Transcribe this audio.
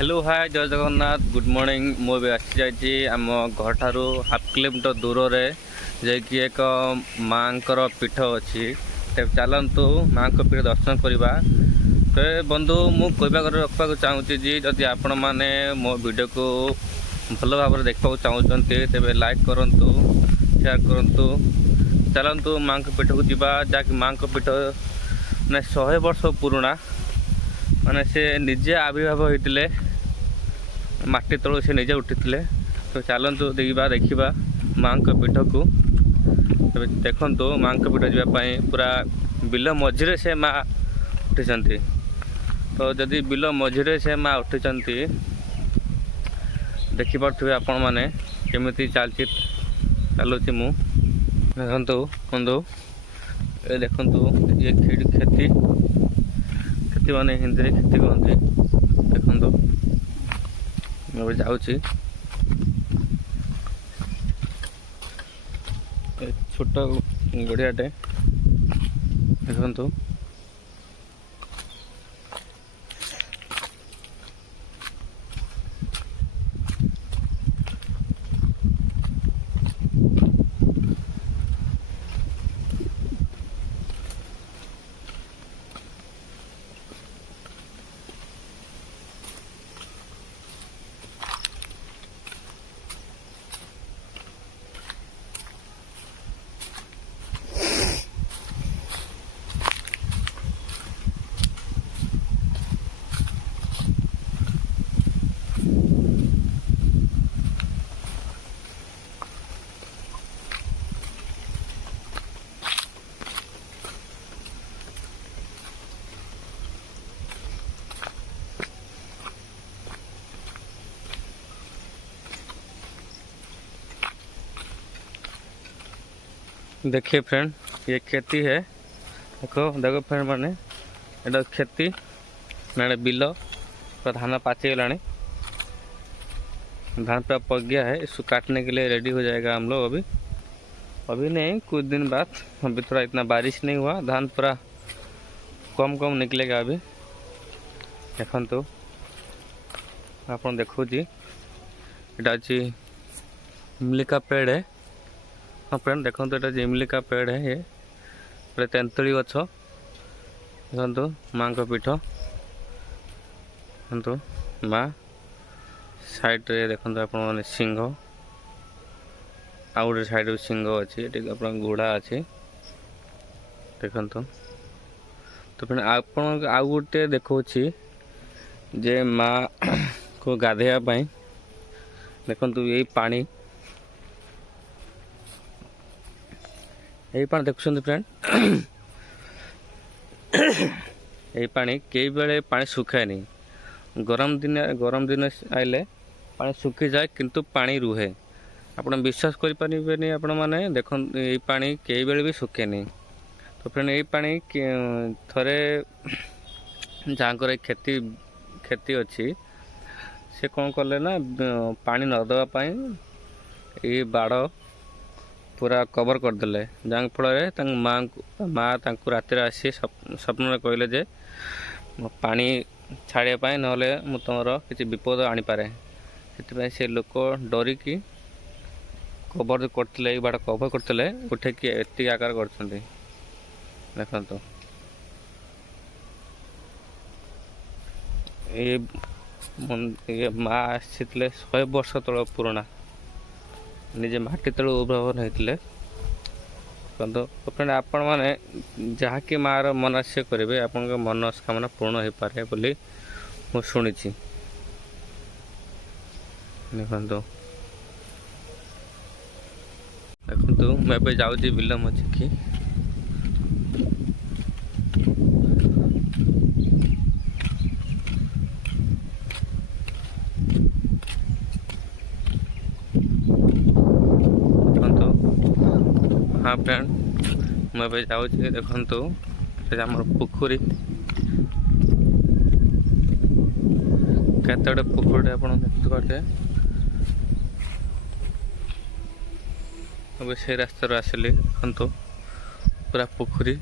Hello hi जय Jagannath good morning मुझे आसी जाइए आम घर ठारू हाफ किलोमीटर दूर रे जैकि एक माँ पीठ अच्छी चलतु माँ पीठ दर्शन करवा। तो बंधु मुझे रखा चाहूँगी जी जदि आपण मैंने मो वीडियो को भल भाव देखा चाहते तेज लाइक करूँ शेयर करूँ। चलतु माँ पीठ को जीवा जहाँकि माँ पीठ मैंने 100 वर्ष पुराना माने से निजे आविर्भाव होते माटी तलू से निजे उठी। तो चलतु देखा माँ पीठ को देखु माँ पीठ जावाई पूरा बिल मझिरे से माँ उठी। तो जदि बिल मझिरे से माँ उठी देखिपे आपण मैंने केमी चलुची मु देखु बंधु ये देखु ये खेती खेती माने हिंदी में खेती कहते देखो मैं जाऊँगी छोट गड़ियाटे देखु देखिए फ्रेंड ये खेती है। देखो फ्रेंड माने ये खेती मैंने बिल पर धान पाची गलानी धान पे पक गया है। इसको काटने के लिए रेडी हो जाएगा हम लोग अभी नहीं कुछ दिन बाद। अभी थोड़ा इतना बारिश नहीं हुआ धान पूरा कम निकलेगा अभी। देखो तो आप देखो जी इटा इमली का पेड़ है। हाँ फ्रेंड देखो तो ये इमली का पेड़ है। ये तेंतुली गछ देखो माँ का पीठ देखो माँ साइड रे देखो आप सिंह आउ गोटे साइड सिंह अच्छी आप घोड़ा अच्छी देखो। तो फिर आप आउ गोटे देखा जे माँ को गाधेवाई देखो यही पानी यही पानी देखुं फ्रेंड यही पानी कई बेले पानी सुखाए नहीं गरम दिन आइले पानी सुखी जाए किंतु पानी रुहे। आप विश्वास करें आपण मैंने देख यही पानी कई बेले भी सुखे नहीं। तो फ्रेंड यही पानी थरे जहाँ खेती खेती अच्छी से कौन कले ना पानी न देवाई ये बाड़ पूरा कवर करदे जहाँ फल माँ राति आसी स्वप्न कहले जे पानी छाड़ापी ना तुम किसी विपद आनीपे से लोक डरिकी कवर करते बाड़ कवर करते उठे एति आकार कर देखो। ये माँ आसी 100 वर्ष तल पुराना निजे माटी तलू उद्भावन होते। तो फ्रेंड आपण मैंने जहाँकि माँ मनस्य करेंगे आप मनस्कामना पूर्ण हो पारे बोली मु शुणी देखो। देखो मैं जाऊँगी बिल मझिकी हाँ फ्रेंड मैं जाऊँ देखु आम पुखरी केते पुखरी आप देखते अब से रास्तार आसिली देखु पूरा पुखरी